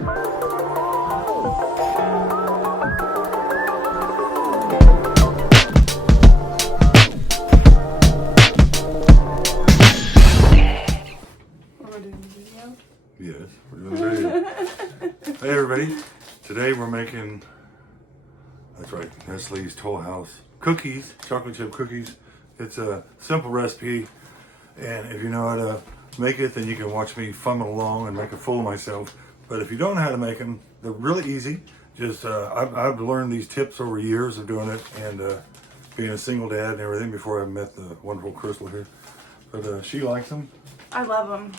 Yes, we're doing a video. Hey everybody, today we're making, that's right, Nestle's TollHouse cookies, chocolate chip cookies. It's a simple recipe, and if you know how to make it, then you can watch me fumble along and make a fool of myself. But if you don't know how to make them, they're really easy. Just, I've learned these tips over years of doing it, and being a single dad and everything before I met the wonderful Crystal here. But she likes them. I love them.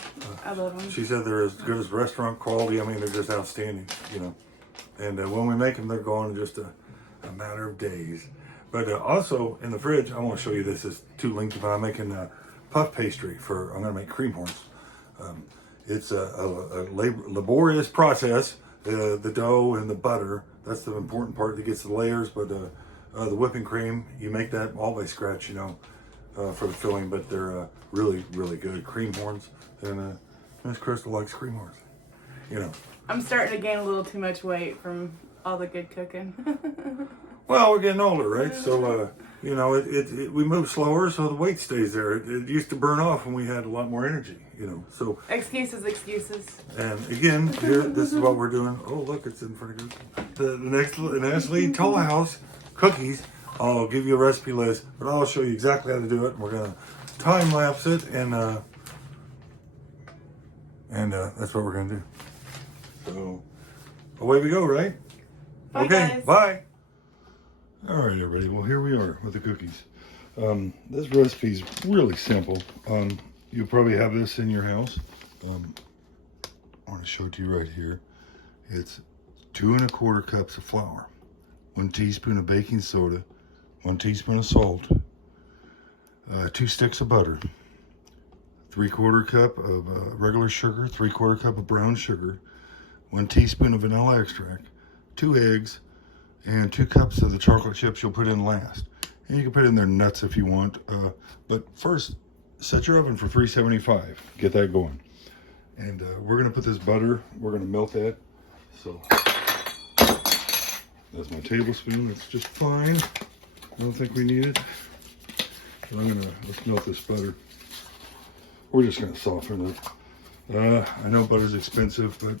I love them. She said they're as good as restaurant quality. I mean, they're just outstanding, you know. And when we make them, they're gone in just a matter of days. But also in the fridge, I want to show you this. It's too lengthy, but I'm making puff pastry for, I'm going to make cream horns. It's a laborious process. The dough and the butter, that's the important part that gets the layers. But the whipping cream, you make that all by scratch, you know. For the filling, but they're really, really good cream horns, and Miss Crystal likes cream horns, you know. I'm starting to gain a little too much weight from all the good cooking. Well, we're getting older, right? So, you know, we move slower, so the weight stays there. It used to burn off when we had a lot more energy, you know. So excuses. And again, here, this is what we're doing. Oh, look, it's in front of you. The next Nestle TollHouse cookies. I'll give you a recipe list, but I'll show you exactly how to do it. We're gonna time lapse it, and that's what we're gonna do. So away we go, right? Bye, okay, guys. Bye. All right, everybody. Well, here we are with the cookies. This recipe is really simple. You'll probably have this in your house. I want to show it to you right here. It's 2 1/4 cups of flour, 1 teaspoon of baking soda, 1 teaspoon of salt, 2 sticks of butter, 3/4 cup of regular sugar, 3/4 cup of brown sugar, 1 teaspoon of vanilla extract, 2 eggs, and 2 cups of the chocolate chips you'll put in last. And you can put in their nuts if you want, but first, set your oven for 375. Get that going. And we're gonna put this butter, we're gonna melt that. So that's my tablespoon. That's just fine. I don't think we need it. But let's melt this butter. We're just gonna soften it. I know butter's expensive, but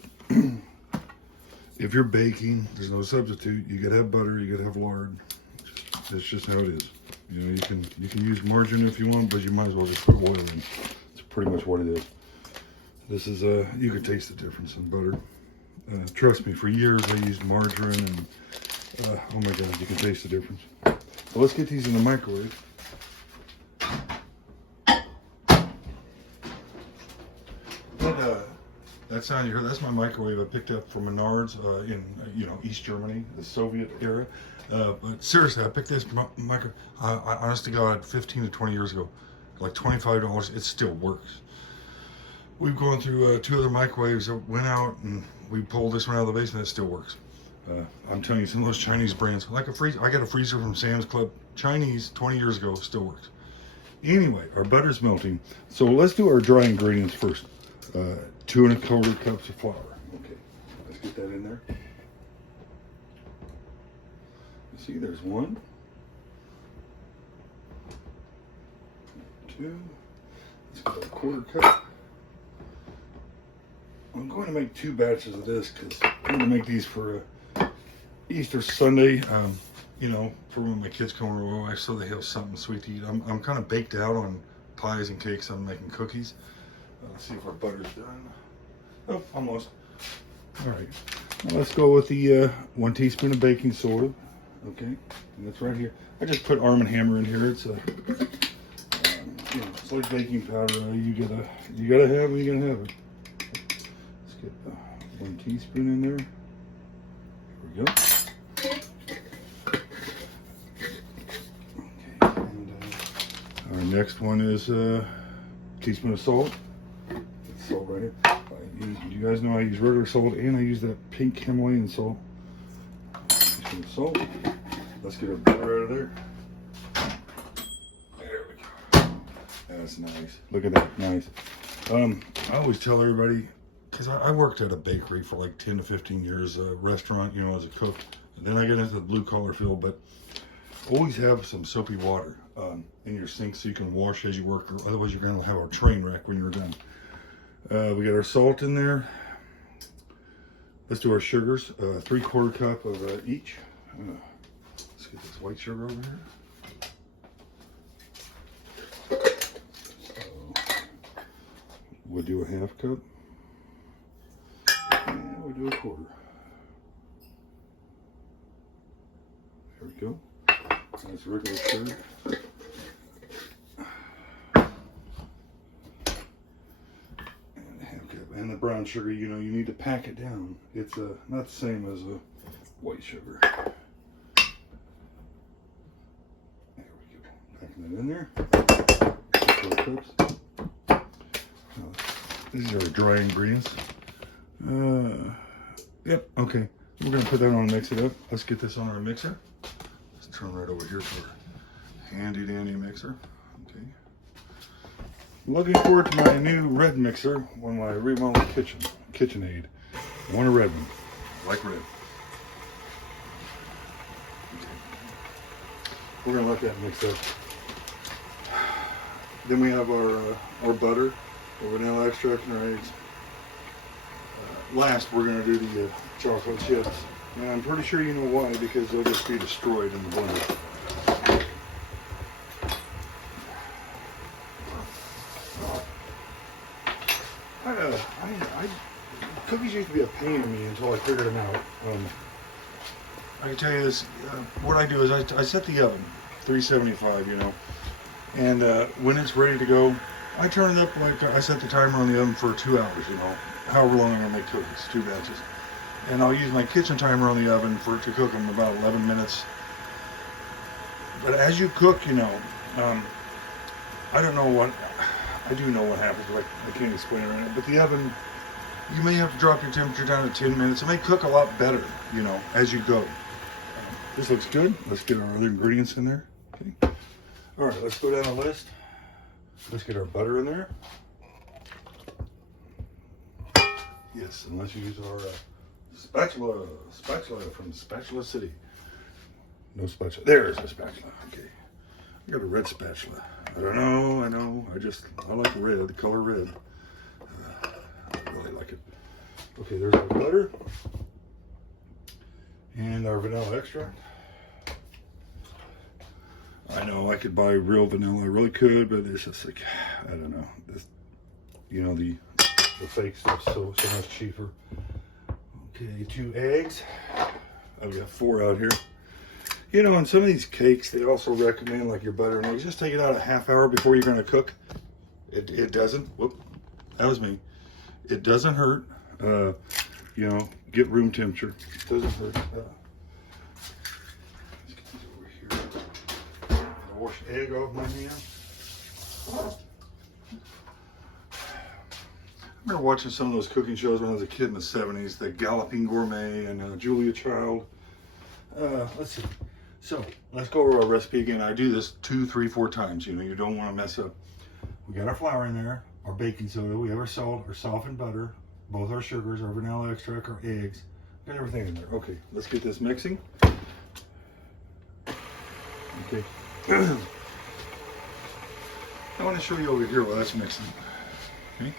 if you're baking, there's no substitute. You gotta have butter, you gotta have lard. It's just how it is. You know, you can use margarine if you want, but you might as well just put oil in. It's pretty much what it is. This is, you can taste the difference in butter. Trust me, for years I used margarine, and oh my God, you can taste the difference. So let's get these in the microwave. That sound you heard, that's my microwave I picked up from Menards in, you know, East Germany, the Soviet era. But seriously, I picked this microwave, honest to God, 15 to 20 years ago, like $25. It still works. We've gone through 2 other microwaves that went out, and we pulled this one out of the basement. It still works. I'm telling you, some of those Chinese brands, like a freezer, I got a freezer from Sam's Club, Chinese, 20 years ago, still works. Anyway, our butter's melting. So let's do our dry ingredients first. 2 1/4 cups of flour. Okay, let's get that in there. See, there's 1, 2, let's go 1/4 cup. I'm going to make 2 batches of this because I'm going to make these for Easter Sunday, you know, for when my kids come over, well, so they have something sweet to eat. I'm kind of baked out on pies and cakes. I'm making cookies. Let's see if our butter's done. Oh, almost. All right. Now let's go with the 1 teaspoon of baking soda. Okay, and that's right here. I just put Arm & Hammer in here. It's a, you know, it's like baking powder. You gotta have it. You gotta have it. Let's get 1 teaspoon in there. There we go. Okay, and our next one is a teaspoon of salt. It's salt right here. You guys know I use regular salt, and I use that pink Himalayan salt. Teaspoon of salt. Let's get our butter out of there. There we go. That's nice. Look at that, nice. I always tell everybody, because I worked at a bakery for like 10 to 15 years, a restaurant, you know, as a cook. And then I got into the blue collar field, but always have some soapy water in your sink so you can wash as you work, or otherwise you're going to have a train wreck when you're done. We got our salt in there. Let's do our sugars, 3/4 cup of each. Let's get this white sugar over here. We'll do a 1/2 cup. And we'll do a 1/4. There we go. That's regular sugar. And a 1/2 cup. And the brown sugar, you know, you need to pack it down. It's not the same as a white sugar. There we go. Packing that in there. 4 cups. These are dry ingredients. Yep, okay. We're going to put that on and mix it up. Let's get this on our mixer. Let's turn right over here to our handy dandy mixer. Okay. Looking forward to my new red mixer when I remodel the KitchenAid. I want a red one. I like red. Okay. We're going to let that mix up. Then we have our butter. Vanilla extract and our eggs. Last, we're going to do the chocolate chips. And I'm pretty sure you know why, because they'll just be destroyed in the blender. Cookies used to be a pain in me until I figured them out. I can tell you this, what I do is I set the oven, 375, you know. And when it's ready to go, I turn it up like I set the timer on the oven for 2 hours, you know, however long I'm going to make cookies, 2 batches. And I'll use my kitchen timer on the oven to cook them about 11 minutes. But as you cook, you know, I don't know what, I do know what happens, but I can't explain it right now. But the oven, you may have to drop your temperature down to 10 minutes. It may cook a lot better, you know, as you go. This looks good. Let's get our other ingredients in there. Okay. All right, let's go down the list. Let's get our butter in there. Yes, and let's use our spatula from Spatula City. No spatula. There's a spatula. Okay. I got a red spatula. I know. I like red, the color red. I really like it. Okay, there's our butter. And our vanilla extract. I know I could buy real vanilla, I really could, but it's just like, I don't know. This, you know, the fake stuff's so much cheaper. Okay, 2 eggs. I've got 4 out here. You know, on some of these cakes, they also recommend like your butter and eggs. Just take it out a half hour before you're going to cook. It doesn't. Whoop, that was me. It doesn't hurt. You know, get room temperature. It doesn't hurt. Wash egg off my hand. I remember watching some of those cooking shows when I was a kid in the 70s, the Galloping Gourmet and Julia Child. Let's see. So let's go over our recipe again. I do this 2, 3, 4 times. You know, you don't want to mess up. We got our flour in there, our baking soda, we have our salt, our softened butter, both our sugars, our vanilla extract, our eggs. Got everything in there. Okay, let's get this mixing. Okay. I want to show you over here while that's mixing. Okay.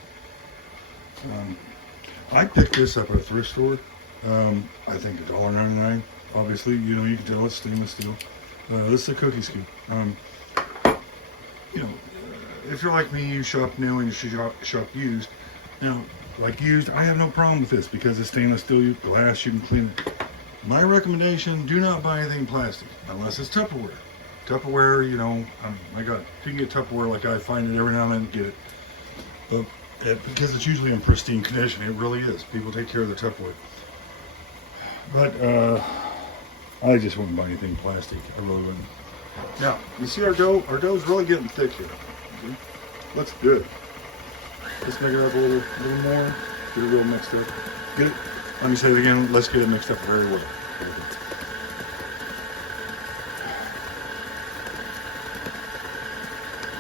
I picked this up at a thrift store. I think $1.99. Obviously, you know, you can tell it's stainless steel. This is a cookie scoop. You know, if you're like me, you shop new and you shop used. Now, like used, I have no problem with this because it's stainless steel glass. You can clean it. My recommendation: do not buy anything plastic unless it's Tupperware. Tupperware, you know, my God, if you can get Tupperware like I find it every now and then, get it. But because it's usually in pristine condition, it really is. People take care of the Tupperware. But I just wouldn't buy anything plastic. I really wouldn't. Now, you see our dough? Our dough's really getting thick here. Okay? Looks good. Let's make it up a little more. Get it real mixed up. Get it. Let me say it again. Let's get it mixed up very well.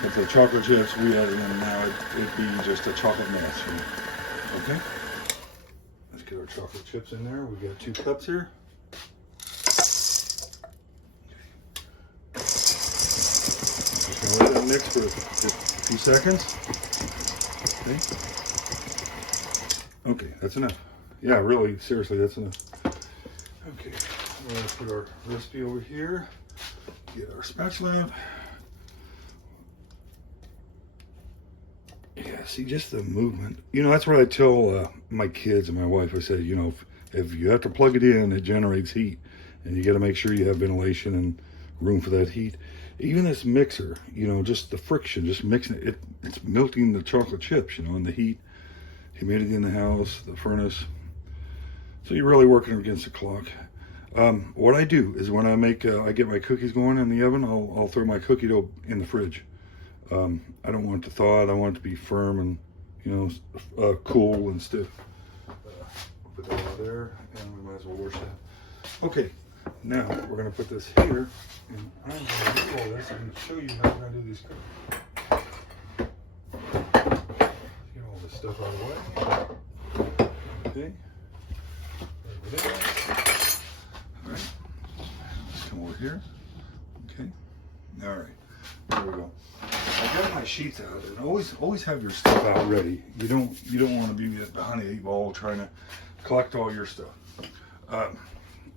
If the chocolate chips we added in now, it'd be just a chocolate mess. You know? Okay? chocolate chips in there. We've got 2 cups here. Just gonna let that mix for a few seconds. Okay. Okay, that's enough. Yeah, really, seriously, that's enough. Okay, we're gonna put our recipe over here. Get our spatula out. Yeah, see, just the movement. You know, that's what I tell my kids and my wife. I say, you know, if you have to plug it in, it generates heat. And you got to make sure you have ventilation and room for that heat. Even this mixer, you know, just the friction, just mixing it, it's melting the chocolate chips, you know, and the heat, humidity in the house, the furnace. So you're really working against the clock. What I do is when I make, I get my cookies going in the oven, I'll throw my cookie dough in the fridge. I don't want it to thaw. I want it to be firm and, you know, cool and stiff. Put that out there, and we might as well wash that. Okay, now we're going to put this here, and I'm going to do all this. I'm going to show you how we're going to do these cookies. Get all this stuff out of the way. Okay. There we go. All right. Let's come over here. Okay. All right. There we go. I got my sheets out, and always have your stuff out ready. You don't want to be behind the 8 ball trying to collect all your stuff.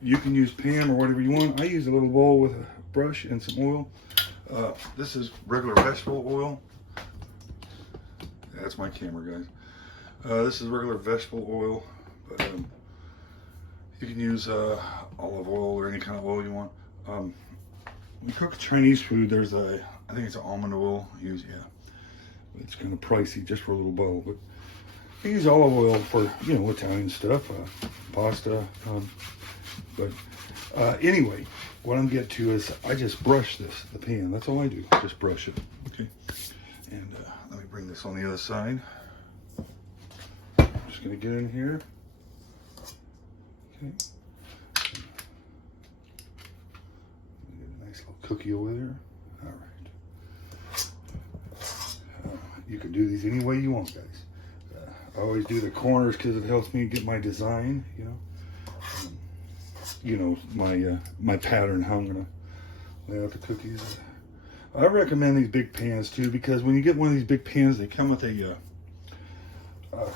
You can use Pam or whatever you want. I use a little bowl with a brush and some oil. This is regular vegetable oil. That's my camera, guys. This is regular vegetable oil, but you can use olive oil or any kind of oil you want. When you cook Chinese food, there's I think it's an almond oil. Use, yeah. It's kind of pricey just for a little bottle, but I use olive oil for, you know, Italian stuff, pasta. But anyway, what I'm getting to is I just brush the pan. That's all I do. Just brush it. Okay. And let me bring this on the other side. I'm just gonna get in here. Okay. Get a nice little cookie over there. All right. You can do these any way you want, guys. I always do the corners because it helps me get my design, you know, my pattern, how I'm gonna lay out the cookies. I recommend these big pans too, because when you get one of these big pans, they come with a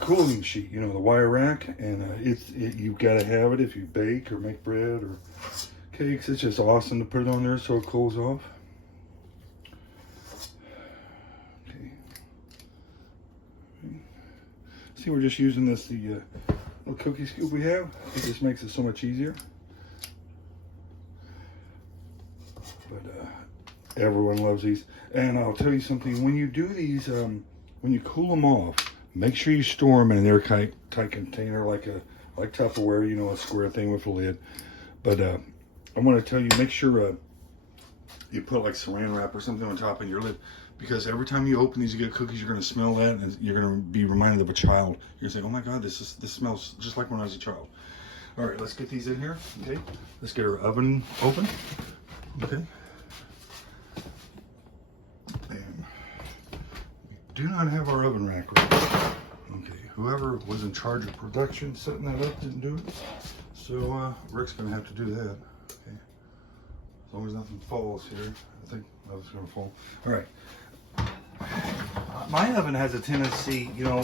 cooling sheet, you know, the wire rack, and you've got to have it if you bake or make bread or cakes. It's just awesome to put it on there so it cools off. See, we're just using the little cookie scoop we have. It just makes it so much easier. But everyone loves these. And I'll tell you something, when you do these, when you cool them off, make sure you store them in an airtight container like Tupperware, you know, a square thing with a lid. But I want to tell you, make sure you put like saran wrap or something on top of your lid. Because every time you open these, you get cookies, you're going to smell that, and you're going to be reminded of a child. You're going to say, oh my God, this smells just like when I was a child. All right, let's get these in here. Okay, let's get our oven open. Okay. And we do not have our oven rack ready. Okay, whoever was in charge of production setting that up didn't do it. So Rick's going to have to do that. Okay. As long as nothing falls here. I think that was going to fall. All right. My oven has a tendency, you know,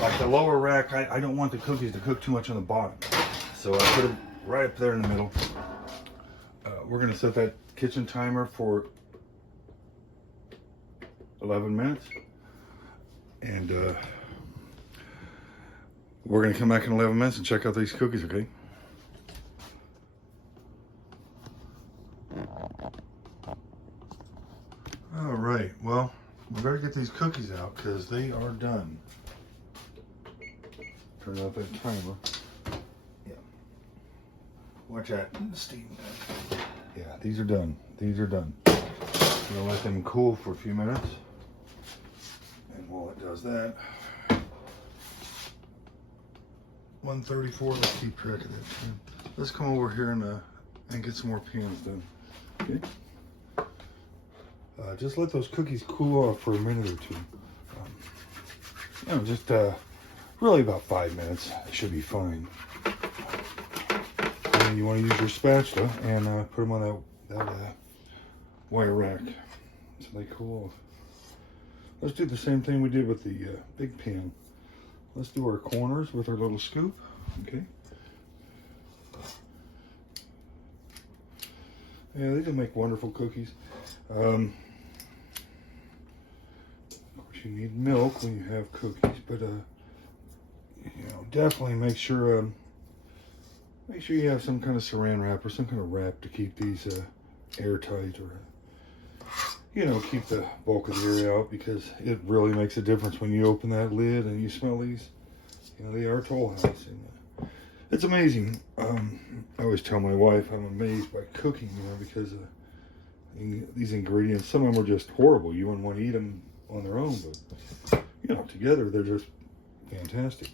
like the lower rack, I don't want the cookies to cook too much on the bottom. So I put them right up there in the middle. We're going to set that kitchen timer for 11 minutes. And we're going to come back in 11 minutes and check out these cookies, okay? All right, well, we better get these cookies out because they are done. Turn off that timer. Yeah. Watch that steam. Yeah, these are done. These are done. I'm gonna let them cool for a few minutes. And while it does that, 134. Let's keep track of that. Let's come over here and get some more pans done. Okay. Just let those cookies cool off for a minute or two. You know, just really about 5 minutes. It should be fine. And you want to use your spatula and put them on that wire rack so they cool off. Let's do the same thing we did with the big pan. Let's do our corners with our little scoop. Okay. Yeah, they do make wonderful cookies. Of course, you need milk when you have cookies, but you know, definitely make sure you have some kind of saran wrap or some kind of wrap to keep these airtight, or you know, keep the bulk of the air out, because it really makes a difference when you open that lid and you smell these. You know, they are TollHouse, and it's amazing. I always tell my wife I'm amazed by cooking, you know, because these ingredients, some of them are just horrible. You wouldn't want to eat them on their own, but you know, together they're just fantastic.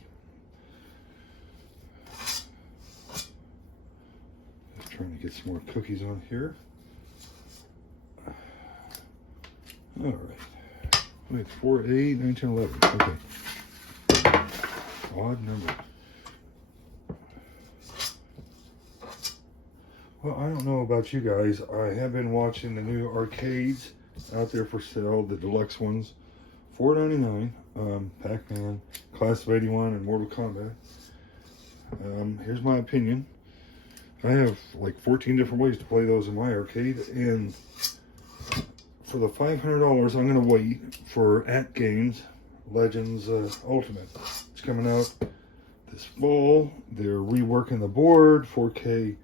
Just trying to get some more cookies on here. All right. Wait, 4, 8, 9, 10, 11. Okay. Odd number. Well, I don't know about you guys. I have been watching the new arcades out there for sale, the deluxe ones. $4.99. Pac-Man, Class of 81, and Mortal Kombat. Here's my opinion. I have like 14 different ways to play those in my arcade, and for the $500, I'm going to wait for At Games Legends Ultimate. It's coming out this fall. They're reworking the board, 4K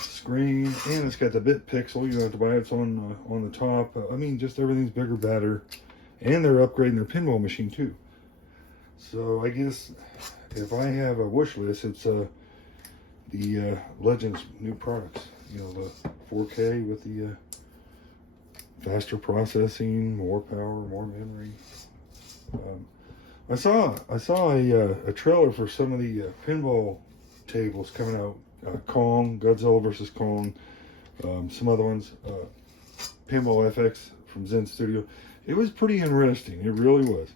screen, and it's got the bit pixel. You don't have to buy it. It's on the top. I mean, just everything's bigger, better, and they're upgrading their pinball machine too. So I guess if I have a wish list, it's the Legends new products. You know, the 4K with the faster processing, more power, more memory. I saw a trailer for some of the pinball tables coming out. Kong, Godzilla versus Kong, some other ones. Pinball FX from Zen Studio. It was pretty interesting. It really was.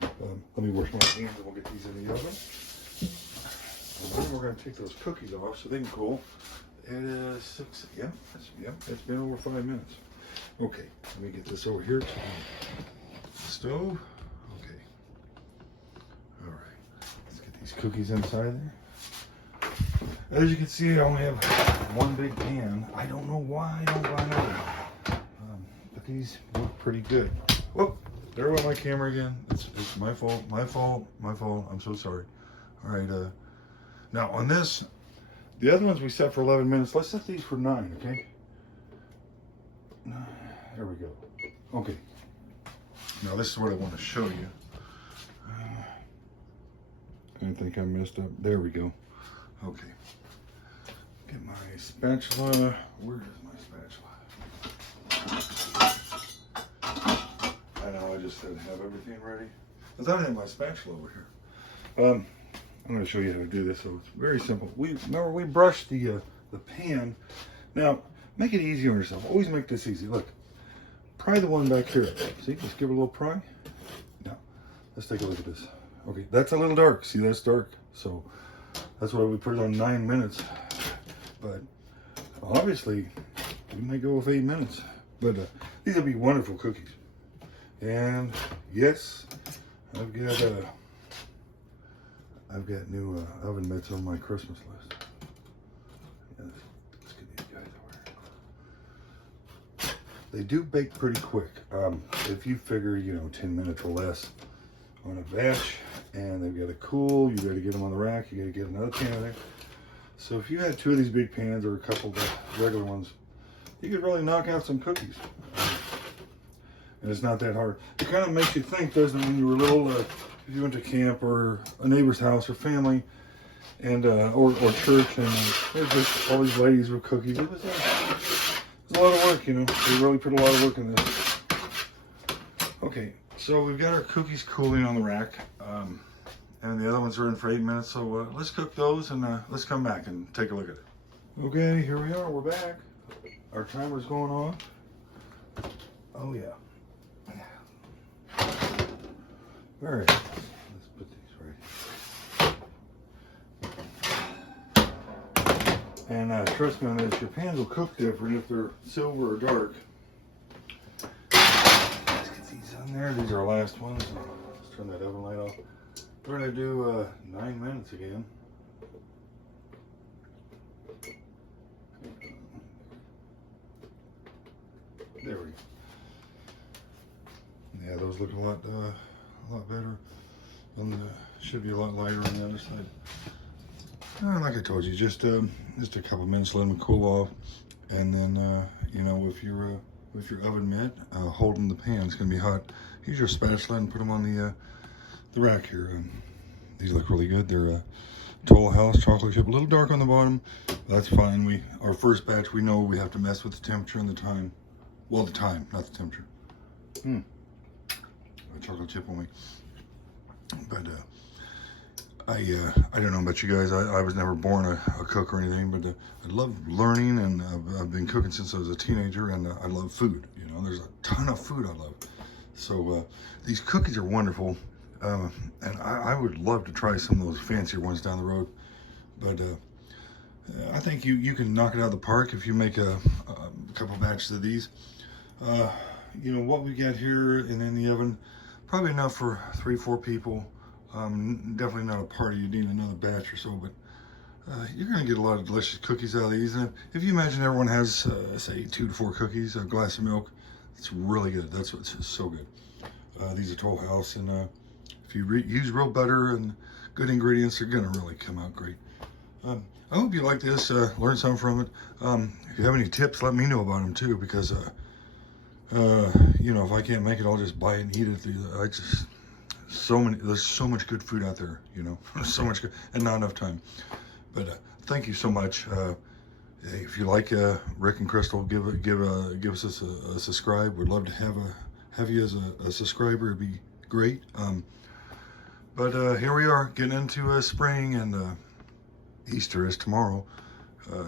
Let me wash my hands and we'll get these in the oven. And then we're going to take those cookies off so they can cool. It is 6. Yeah, it's been over 5 minutes. Okay, let me get this over here to the stove. Okay. All right. Let's get these cookies inside there. As you can see, I only have one big pan. I don't know why I don't buy another. But these look pretty good. Whoop! There went my camera again. It's my fault. My fault. I'm so sorry. All right. Now on this, the other ones we set for 11 minutes. Let's set these for 9. Okay. There we go. Okay. Now this is what I want to show you. I think I messed up. There we go. Okay. Get my spatula. Where is my spatula? I know, I just said have everything ready. I thought I had my spatula over here. I'm going to show you how to do this. So it's very simple. Remember we brushed the pan. Now make it easy on yourself. Always make this easy. Look, pry the one back here. See, just give it a little pry. Now let's take a look at this. Okay, that's a little dark. See, that's dark. So that's why we put it on 9 minutes. But obviously, we may go with 8 minutes. But these will be wonderful cookies. And yes, I've got new oven mitts on my Christmas list. Yes, let's get these guys over. They do bake pretty quick. If you figure, 10 minutes or less on a batch, and they've got to cool, you got to get them on the rack, you got to get another pan in there. So if you had 2 of these big pans or a couple of the regular ones, you could really knock out some cookies. And it's not that hard. It kind of makes you think, doesn't it, when you were little, if you went to camp or a neighbor's house or family, and or church, and there's just all these ladies with cookies. It was a lot of work, They really put a lot of work in this. Okay, so we've got our cookies cooling on the rack, and the other ones are in for 8 minutes. So let's cook those, and let's come back and take a look at it. Okay, here we are. We're back. Our timer's going on. Oh yeah. All right. Let's put these right here. And trust me on this, your pans will cook different if they're silver or dark. Let's get these on there. These are our last ones. Let's turn that oven light off. We're gonna do 9 minutes again. There we go. Yeah, those look a lot better. And should be a lot lighter on the other side. Like I told you, just a couple minutes, let them cool off, and then you know, with your oven mitt holding the pan, it's gonna be hot. Use your spatula and put them on the rack here. These look really good. They're TollHouse chocolate chip, a little dark on the bottom. That's fine. Our first batch, we know we have to mess with the temperature and the time. Well, the time, not the temperature. A chocolate chip only. But I don't know about you guys. I was never born a cook or anything, but I love learning, and I've been cooking since I was a teenager, and I love food. You know, there's a ton of food I love. So these cookies are wonderful, and I would love to try some of those fancier ones down the road. But I think you can knock it out of the park if you make a couple batches of these. You know what we got here and in the oven, probably enough for 3-4 people. Definitely not a party. You need another batch or so, but you're gonna get a lot of delicious cookies out of these. And if you imagine everyone has say 2 to 4 cookies, a glass of milk, it's really good. That's what's so good. These are TollHouse, and if you use real butter and good ingredients, they're gonna really come out great. I hope you like this, learn something from it. If you have any tips, let me know about them too, because you know, if I can't make it, I'll just buy it and eat it. There's so much good food out there, you know, so much good, and not enough time. But thank you so much. If you like Rick and Crystal, give us a subscribe. We'd love to have you as a subscriber. It'd be great. But here we are, getting into spring, and Easter is tomorrow.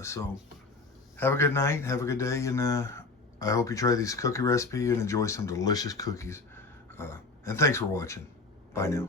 So have a good night, have a good day, and I hope you try these cookie recipe and enjoy some delicious cookies. And thanks for watching. Bye now.